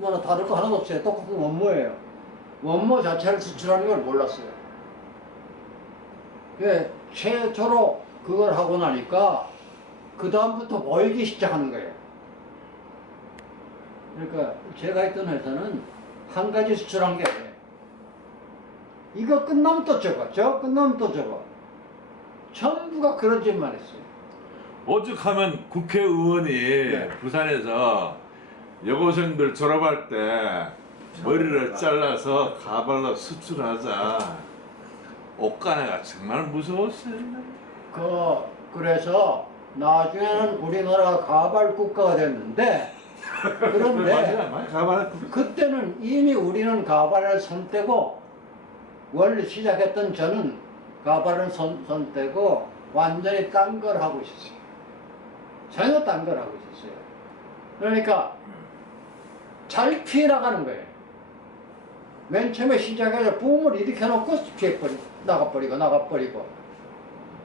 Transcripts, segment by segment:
뭐나 다를 거 하나도 없어요. 똑같은 원모예요. 원모 자체를 수출하는 걸 몰랐어요. 예, 최초로 그걸 하고 나니까 그 다음부터 모이기 시작하는 거예요. 그러니까 제가 했던 회사는 한 가지 수출한 게 이거 끝나면 또 저거, 저 끝나면 또 저거. 전부가 그런 짓만 했어요. 오죽하면 국회의원이 네. 부산에서 여고생들 졸업할 때 머리를 잘라서 가발로 수출하자. 옷가네가 정말 무서웠어요. 그래서 나중에는 우리나라가 가발 국가가 됐는데 그런데 맞아요. 가발 그때는 이미 우리는 가발을 손 떼고 원래 시작했던 저는 가발을 손 떼고 완전히 딴 걸 하고 있었어요. 전혀 딴 걸 하고 있었어요. 그러니까 잘 피해 나가는 거예요. 맨 처음에 시작해서 붐을 일으켜놓고 나가버리고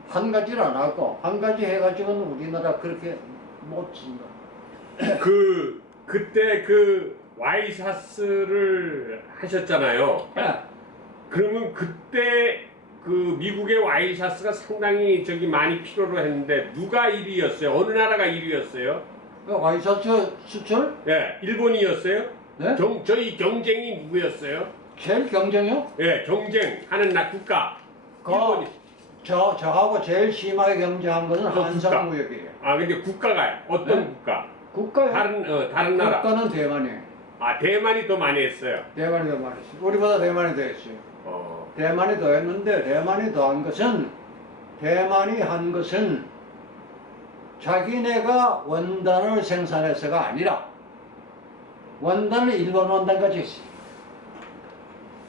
한 가지를 안 하고 한 가지 해가지고는 우리나라 그렇게 못 진다. 그때 그 와이셔츠를 하셨잖아요. 네. 그러면 그때 그 미국의 와이셔츠가 상당히 저기 많이 필요로 했는데 누가 1위였어요? 어느 나라가 1위였어요? 와이셔츠 수출? 예, 일본이었어요? 네? 저희 경쟁이 누구였어요? 제일 경쟁이요? 예, 경쟁하는 국가. 일본이. 저하고 제일 심하게 경쟁한 것은 국가. 한성무역이에요. 아, 근데 국가가 어떤 네? 국가? 국가요? 다른 나라. 국가는 대만이에요. 아, 대만이 더 많이 했어요. 대만이 더 많이 했어요. 우리보다 대만이 더 했어요. 어. 대만이 더 했는데 대만이 더 한 것은 자기네가 원단을 생산해서가 아니라 원단을 일본 원단까지 했어요.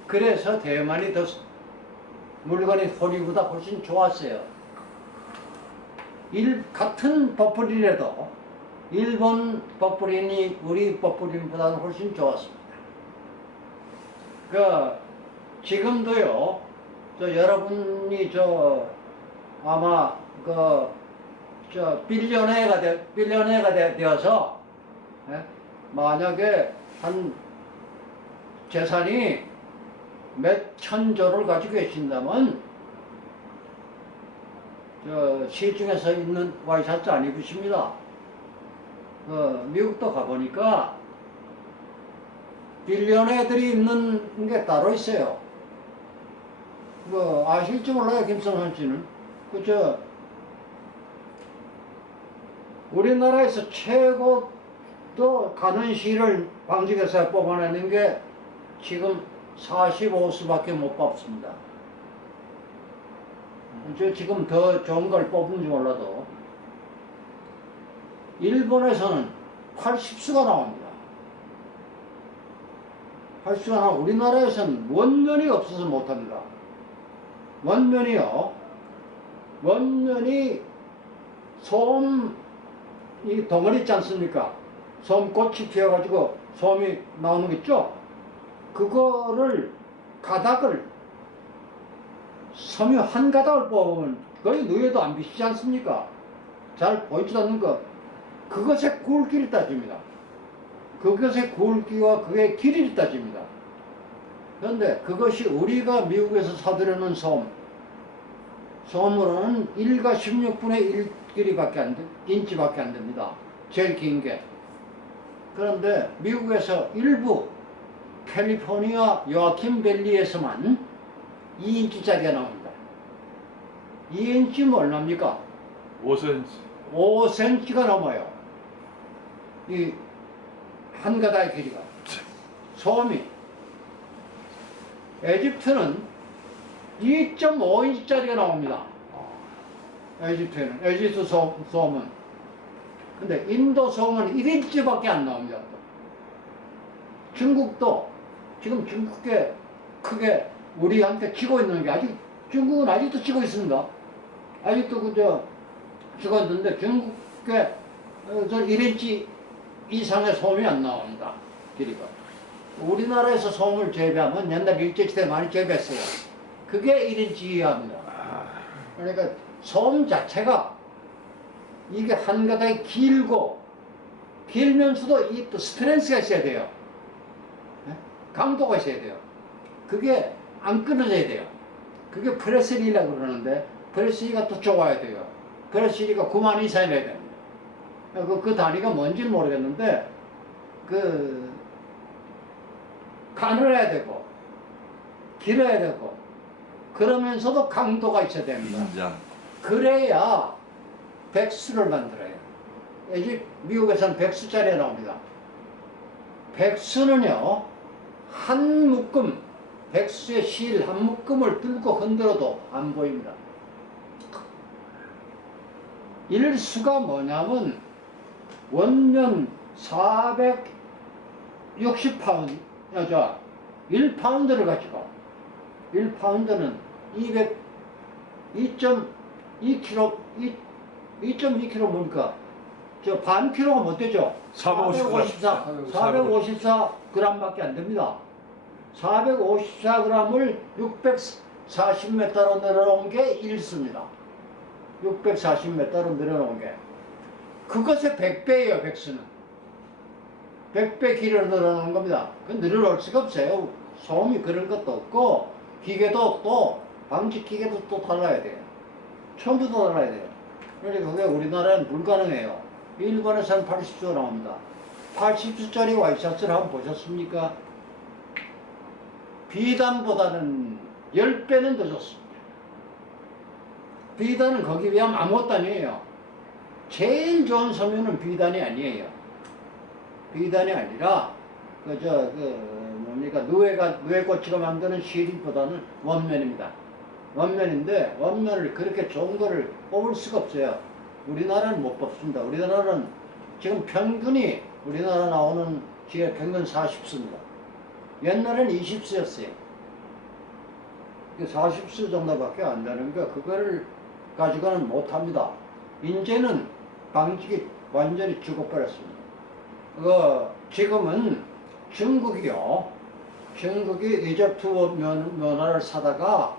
그래서 대만이 더 물건이 우리보다 훨씬 좋았어요. 같은 버프린이라도 일본 버프린이 우리 버프린보다는 훨씬 좋았습니다. 지금도요, 여러분이 아마 빌리언회가 되어서, 예? 만약에 한 재산이 몇 천조를 가지고 계신다면, 시중에서 있는 와이셔츠 안 입으십니다. 미국도 가보니까, 빌리언회들이 입는 게 따로 있어요. 아실지 몰라요, 김성환 씨는. 우리나라에서 최고 또 가는 시를 방직에서 뽑아내는 게 지금 45수밖에 못 뽑습니다. 지금 더 좋은 걸 뽑은지 몰라도 일본에서는 80수가 나옵니다. 80수가 나오고 우리나라에서는 원면이 없어서 못합니다. 원면이 이 덩어리 있지 않습니까? 솜꽃이 피어가지고 솜이 나오는 거 있죠? 그거를 섬유 한 가닥을 뽑으면 거의 누에도 안 비치지 않습니까? 잘 보이지도 않는 거. 그것의 굵기를 따집니다. 그것의 굵기와 그의 길이를 따집니다. 그런데 그것이 우리가 미국에서 사들여놓은 솜으로는 1과 16분의 1 인치밖에 안 됩니다. 제일 긴 게. 그런데 미국에서 일부 캘리포니아 요아킴밸리에서만 2인치짜리가 나옵니다. 2인치면 얼마입니까? 5cm. 5cm가 넘어요. 이 한 가닥의 길이가. 솜이. 에집트는 2.5인치짜리가 나옵니다. 에집트 솜은. 근데 인도 솜은 1인치밖에 안 나옵니다. 중국도 지금 중국에 크게 우리한테 치고 있는 게 중국은 아직도 치고 있습니다. 아직도 치고 있는데 중국에 1인치 이상의 솜이 안 나옵니다. 길이가. 우리나라에서 솜을 재배하면 옛날 일제시대 많이 재배했어요. 그게 1인치 이하입니다. 그러니까 솜 자체가 이게 한 가닥이 길면서도 이 또 스트렝스가 있어야 돼요. 강도가 있어야 돼요. 그게 안 끊어져야 돼요. 그게 프레스리라고 그러는데 프레스리가 또 좋아야 돼요. 프레스리가 9만 이상이 돼야 됩니다. 그 단위가 뭔지는 모르겠는데 가늘어야 되고 길어야 되고 그러면서도 강도가 있어야 됩니다. 인자. 그래야 백수를 만들어요. 이제 미국에서는 백수짜리가 나옵니다. 백수는요, 한 묶음, 백수의 실 한 묶음을 들고 흔들어도 안 보입니다. 일수가 뭐냐면 원년 460파운드, 1파운드를 가지고 1파운드는 2.2kg, 2.2kg 뭡니까? 저 반 킬로가 못 되죠? 454g밖에 안 됩니다. 454g을 640m로 늘어놓은 게 일수입니다. 640m로 늘어놓은 게. 그것의 100배예요, 백수는. 100배 길이로 늘어놓은 겁니다. 그 늘어놓을 수가 없어요. 소음이 그런 것도 없고, 기계도 또, 방지 기계도 또 달라야 돼요. 처음부터 달라야 돼요. 그러니까 그게 우리나라는 불가능해요. 일본에서는 80수 나옵니다. 80수짜리 와이셔츠를 한번 보셨습니까? 비단보다는 10배는 더 좋습니다. 비단은 거기에 비하면 아무것도 아니에요. 제일 좋은 섬유는 비단이 아니에요. 비단이 아니라 누에꼬치가 만드는 시린보다는 원면입니다. 원면인데 원면을 그렇게 좋은 거를 뽑을 수가 없어요. 우리나라는 못 뽑습니다. 우리나라는 지금 평균이 우리나라 나오는 지혜 평균 40수입니다. 옛날에는 20수였어요. 40수 정도밖에 안 되는 거 그거를 가지고는 못합니다. 이제는 방직이 완전히 죽어버렸습니다. 지금은 중국이 이집트 면화를 사다가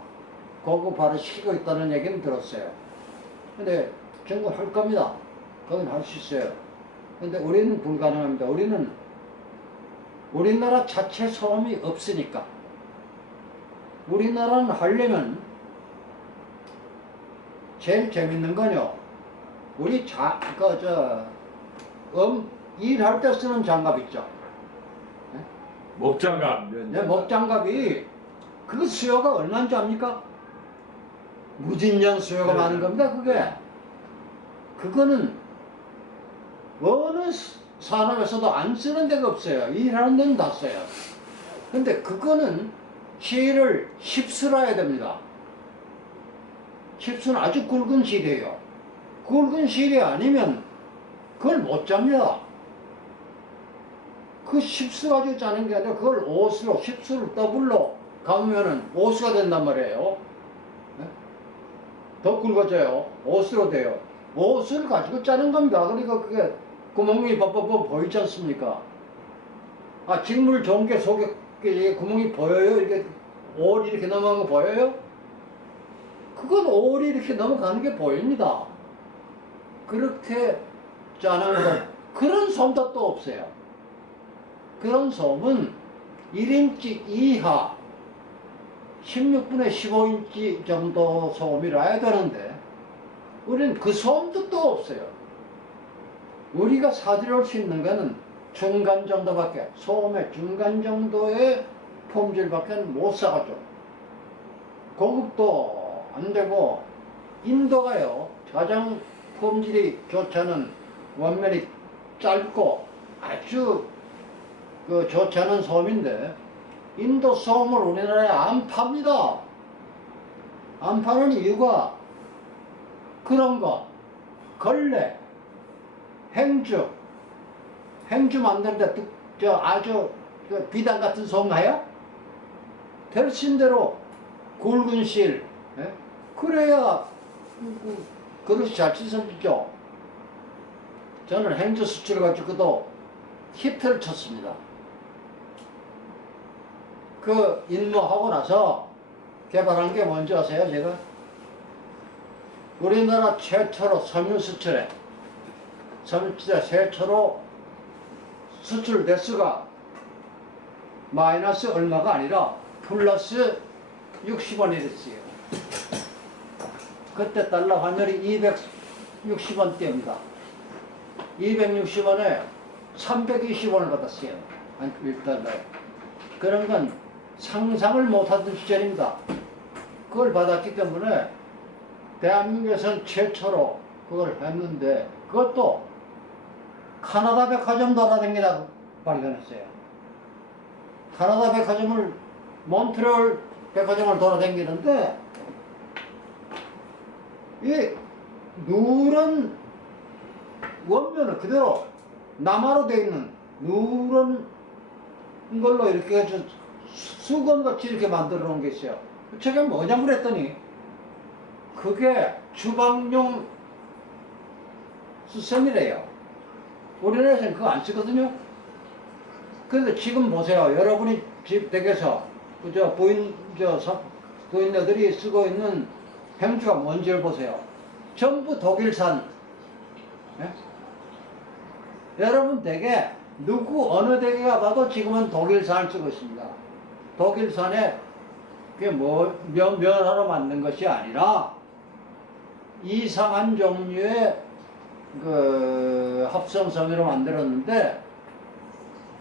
고급화를 시키고 있다는 얘기는 들었어요. 근데 중국 할 겁니다. 거긴 할 수 있어요. 근데 우리는 불가능합니다. 우리나라 자체 소음이 없으니까. 우리나라는 하려면 제일 재밌는 건요. 우리 일할 때 쓰는 장갑 있죠. 목장갑. 네, 목장갑이 그 수요가 얼마인지 압니까? 무진장 수요가 네. 많은 겁니다. 그거는 어느 산업에서도 안 쓰는 데가 없어요. 일하는 데는 다 써요. 근데 그거는 실을 10수로 해야 됩니다. 10수는 아주 굵은 실이에요. 굵은 실이 아니면 그걸 못 잡니다. 그 10수 가지고 짜는 게 아니라 그걸 5수로 10수를 더블로 감으면은 5수가 된단 말이에요. 네? 더 굵어져요. 5수로 돼요. 5수를 가지고 짜는 겁니다. 그러니까 그게 구멍이 보이지 않습니까? 직물 좋은 게 속에 구멍이 보여요? 이렇게 올이 이렇게 넘어가는 거 보여요? 그건 올이 이렇게 넘어가는 게 보입니다. 그렇게 짜는 거 그런 솜도 또 없어요. 그런 솜은 1인치 이하 16분의 15인치 정도 솜이라야 되는데 우리는 그 솜도 또 없어요. 우리가 사들여올 수 있는 거는 중간 정도밖에, 솜의 중간 정도의 폼질밖에 못 사가죠. 고급도 안 되고, 인도가요, 가장 폼질이 좋지 않은 원면이 짧고 아주 좋지 않은 솜인데, 인도 솜을 우리나라에 안 팝니다. 안 파는 이유가 그런 거, 걸레, 행주 만드는데 아주 비단 같은 솜 가요? 대신대로 굵은 실, 예? 그래야 그릇이 잘 찢어지죠. 저는 행주 수출을 가지고도 히트를 쳤습니다. 그 임무하고 나서 개발한 게 뭔지 아세요, 제가? 우리나라 최초로 섬유 수출에 최초로 수출 대수가 마이너스 얼마가 아니라 플러스 60원이 됐어요. 그때 달러 환율이 260원대입니다. 260원에 320원을 받았어요. 한 1달러에. 그런 건 상상을 못하던 시절입니다. 그걸 받았기 때문에 대한민국에서는 최초로 그걸 했는데 그것도 카나다 백화점 돌아다니다가 발견했어요. 카나다 백화점을 몬트리올 백화점을 돌아다니는데 이 누런 원면은 그대로 남아로 되어 있는 누런 걸로 이렇게 해서 수건같이 이렇게 만들어 놓은 게 있어요. 저게 뭐냐고 그랬더니 그게 주방용 수세미래요. 우리나라에서는 그거 안 쓰거든요. 그런데 지금 보세요. 여러분이 집 댁에서 그저 부인네들이 쓰고 있는 행주가 뭔지를 보세요. 전부 독일산. 예? 여러분 댁에 누구 어느 댁에 가봐도 지금은 독일산을 쓰고 있습니다. 독일산에 그게 뭐 면하러 만든 것이 아니라 이상한 종류의 그 합성섬유로 만들었는데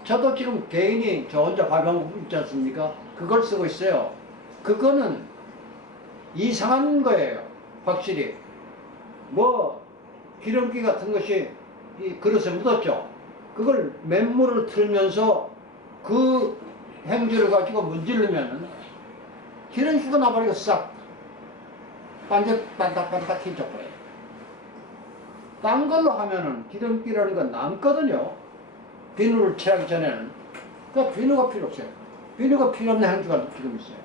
저도 지금 개인이 저 혼자 발명품 있지 않습니까? 그걸 쓰고 있어요. 그거는 이상한 거예요. 확실히. 뭐 기름기 같은 것이 이 그릇에 묻었죠. 그걸 맨물을 틀면서 그 행주를 가지고 문지르면은 기름기가 나버리고 싹 반짝반짝해져 버려요. 딴 걸로 하면은 기름기라는 건 남거든요. 비누를 칠하기 전에는. 그 비누가 필요 없어요. 비누가 필요 없는 행주가 지금 있어요.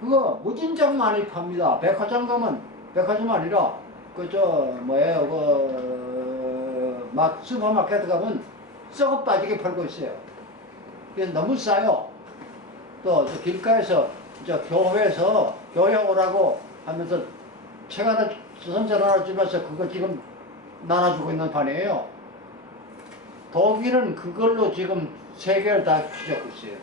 그거 무진장 많이 팝니다. 백화점 가면 백화점 아니라 그저 뭐예요 그 슈퍼마켓 가면 썩어 빠지게 팔고 있어요. 그래서 너무 싸요. 또 길가에서 저 교회에서 교회 오라고 하면서 책 하나 선전 하나 주면서 그거 지금 나눠주고 있는 판이에요. 독일은 그걸로 지금 세계를 다 휘젓고 있어요.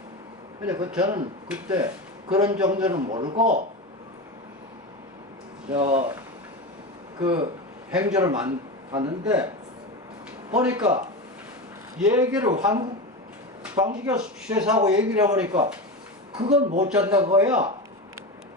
근데 저는 그때 그런 정도는 모르고 그 행주를 봤는데 보니까 얘기를 한국 방식에서 취해서하고 얘기를 해보니까 그건 못 잔다 그거야.